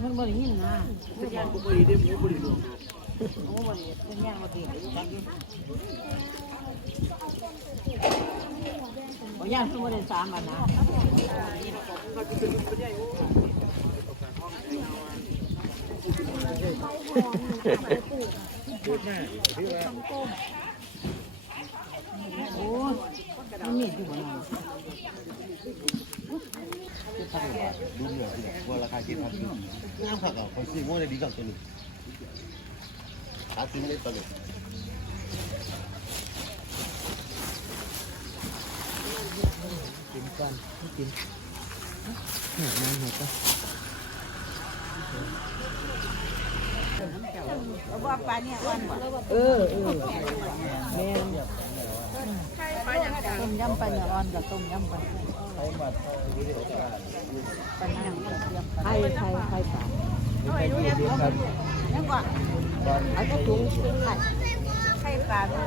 เพิ่นบ่ได้ยินนะเป็นย่างบุรีได้หมูบุรีหลงโอ้บ่ได้เป็นย่างบ่ดีบ่ย่างเพิ่นบ่ได้สามอันนะโอ้ยมันมีอยู่บ่ ล่ะดูเหนือที่ว่าราคาเจ็ดพันน้ำผักอะคนซื้อโม่ได้ดีกับตัวนี้หาซื้อไม่ได้ตัวเลยกินก่อนกินหนักน้ำหนักก็ว่าปลาเนี่ยอ่อนเออเออแม่ ต้มยำปลาเนี่ยอ่อนกับต้มยำปลาปลาหน้าไข่ไข่ไข่ปลายังว่าเอากระถุงไข่ไข่ปลาด้วย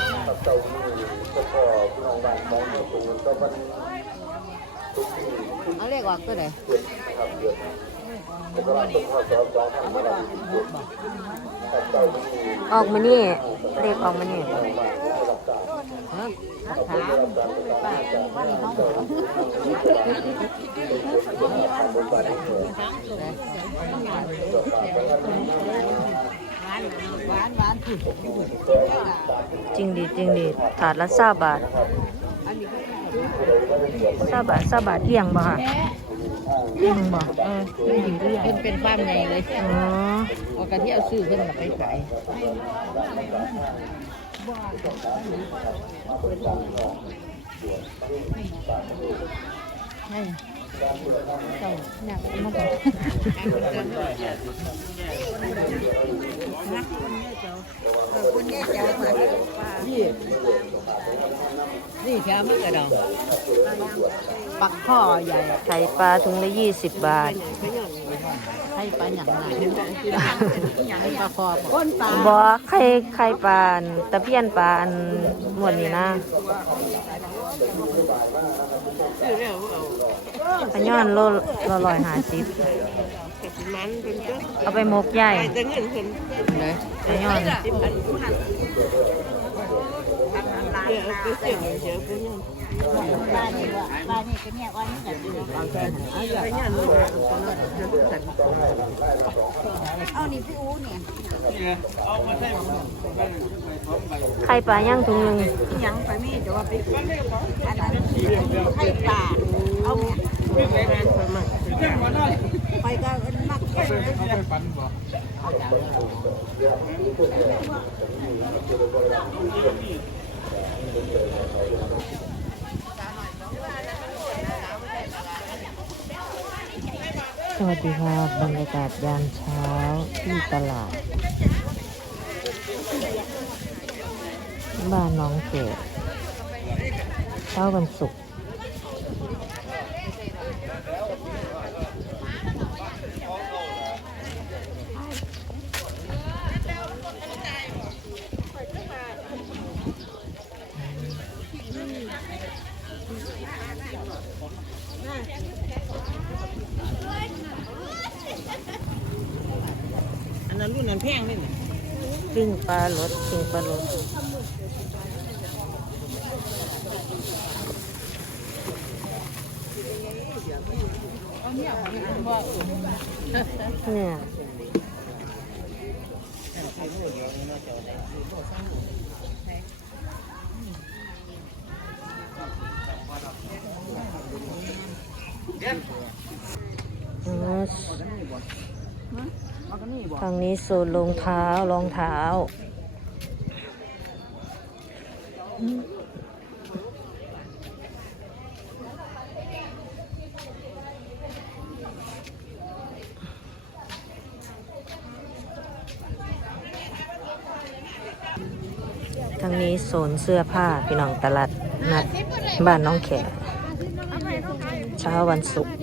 เอาเลขออกตัวไหนออกมานี่เด็กออกมานี่ถามป้าวันน้องห วานหวานหวานขึ้นจริงดีจริงดีถาดละเศร้าบาทเศร้าบาทเศร้าบาทเลี้ยงบ่ค่ะเลี้ยงบ่เออเลี้ยงดีเลี้ยงเพิ่นเป็นบ้านใหญ่เลยอ๋อเอากระเทียมซื้อเพิ่นมาไปขายให้ เจ้าอยากมาบอกคุณแม่เจ้านี่นี่แค่มะกระดองปักข้อใหญ่ไข่ปลาถุงละยี่สิบบาท ให้ปลาหยังหนาให้ปลาคอก้นปลาบ่ไข่ไข่ปลาตะเพียนปลาอันหมวดนี่นะขย้อนโลละร้อยห้าสิบเอาไปหมกใหญ่เลยขย้อน บ้านนี่ว่าบ้านนี่ก็เนี่ยวันนี้จะเอาแค่ไหนอาอย่เอานี่พี่อูเนี่ยไข่ปลาย่างถุงหนึ่งยังไปมีแต่ว่าไปอันนั้นให้ป่าเอาไปก็มักส วัสดีค่ะบรรยากาศยามเช้าที่ตลาด บ้านน้องเกดเช้าวันศุกร์ อันนั้นรุ่นนั้นแพงนี่ปิ้งปลารสปิ้งปลารสเนี่ย อืม ส ทางนี้โซนรองเท้ารองเท้า ทางนี้โซนเสื้อผ้าพี่น้องตลาดนัดบ้านน้องแขกเช้าวันศุกร์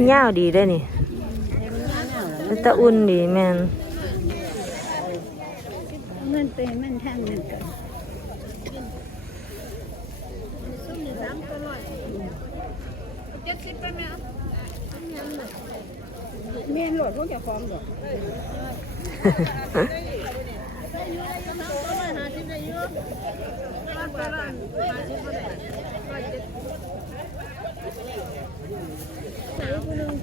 โอ้ยยาวดีได้อนี่มันตะอุ่นดีแมนมันเป็นมันทางนั่นก็เมียนโหลดพวกแกฟ้องดอ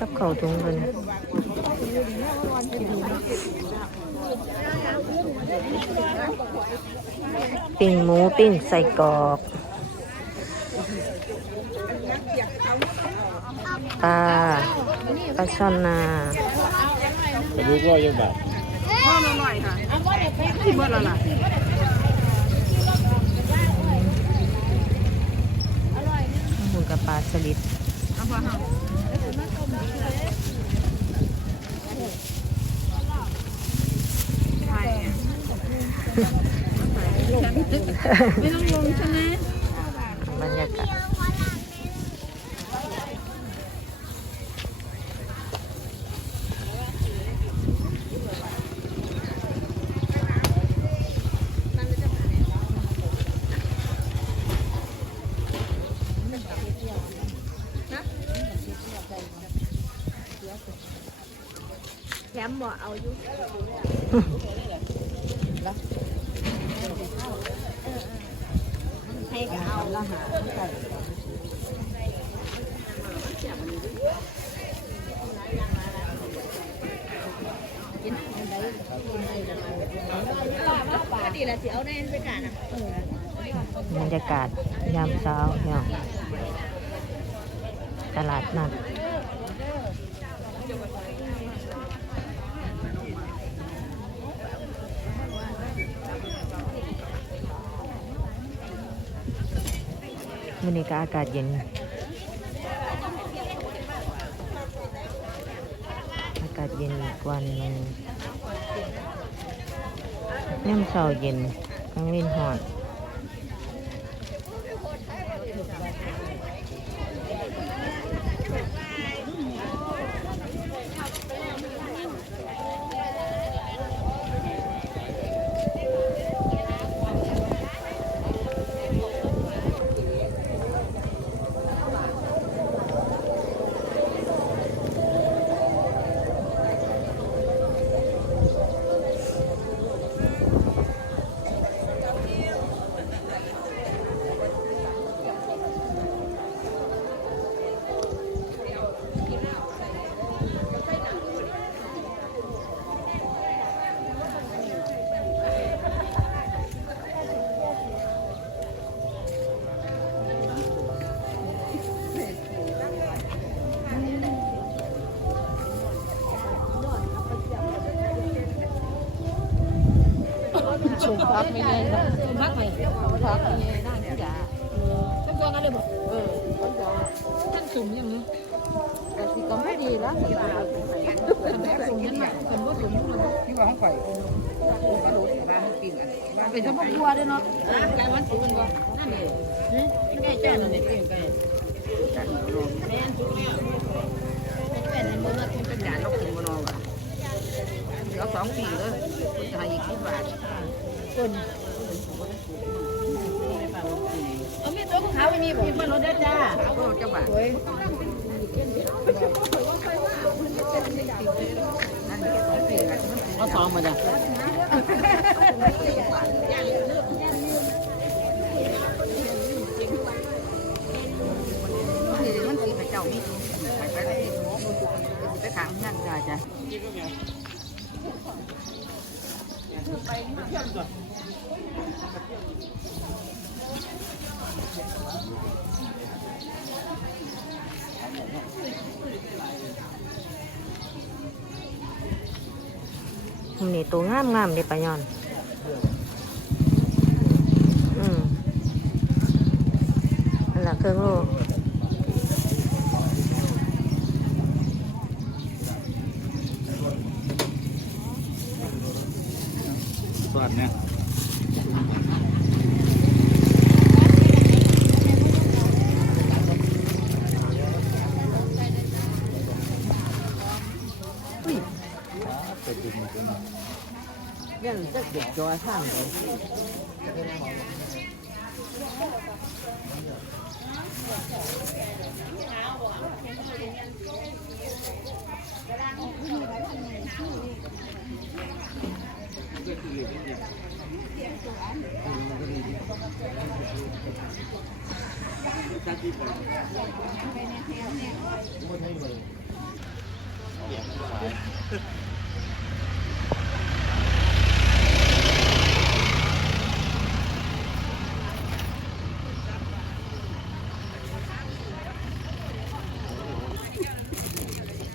กับเข่าวถุงเลยปิ้งหมูปิ้งใส่กรอกปลาปลาช่อนนาจะรู้ว่ายังแบบหมูกับปลาสลิดบร ไม่ต้องลงใช่ไหม แถมบ่เอาอยู่ให้ก็เอาละหาบรรยากาศยามเช้าเนาะตลาดนัด วันนี้ก็อากาศเย็น อากาศเย็นอีกวันนึงน้ำเสาเย็นกลางเว้นหอน พักไม่ไงชุมพักไหมพักไม่ไงได้ที่ด่าต้องตัวกันเลยบ่เออท่านสุ่มยังไงแต่สิก็ไม่ดีแล้วที่ว่าท่านสุ่มยังไงท่านบ่สุ่มยังไงที่ว่าห้องไฟกระโดดที่บ้านปิ้งอันบ้านเป็นสมบัวด้วยเนาะแต่มันสุ่มมันบ่นั่นเองแก่แก่นั่นเองกันแม่นสุ่มแล้วแก่นั่นบ่มาทุ่มเป็นจานนกถึงมโนนอว่ะเดี๋ยวสองปีเลยจะให้อีกสิบบาท คนเอามีดตัวของเขาไม่มีผอมีเพื่อนรถได้จ้าเอาจังหวะสวยเอาสองมาจ้ะมันตีไปเจ้านี่ไปไปไปไปขังนั่นจ้ะจ้ะ นี่ตัวงามงามเด้ปะยอน อืมอันแหละเครื่องโล สวัส ดีเนี่ยยังจะเด็กจอยข้างเลย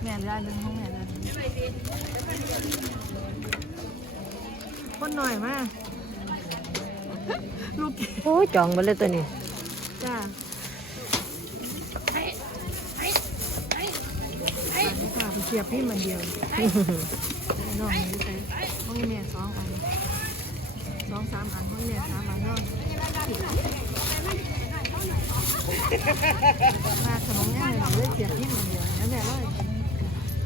แม่ได้หนึ่งห้องแม่ได้คน หน่อยมากลูกโอ้ยจองไปเลยตัวนี้จ้าค่ะเสียบพี่มันเดียวน้องนี่ใส่ห้องแม่สองอันสองสามอันห้องแม่สามอันน้องมาขนมง่ายเราเลยเสียบพี่มันเดียวแล้วแม่เลย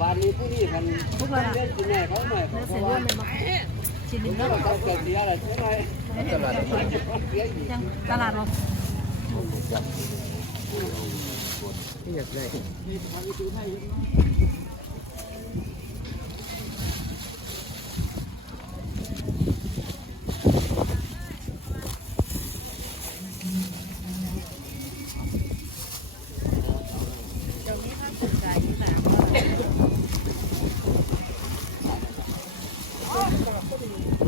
บ้านนี้ผู้นี้ทันทุกคนละเล่นกินแม่เขาหน่อยเนื้อเสียเลือดไม่มา ชิ้นนึงเนาะยังตลาดหรออยากได้ Yeah, what do you mean?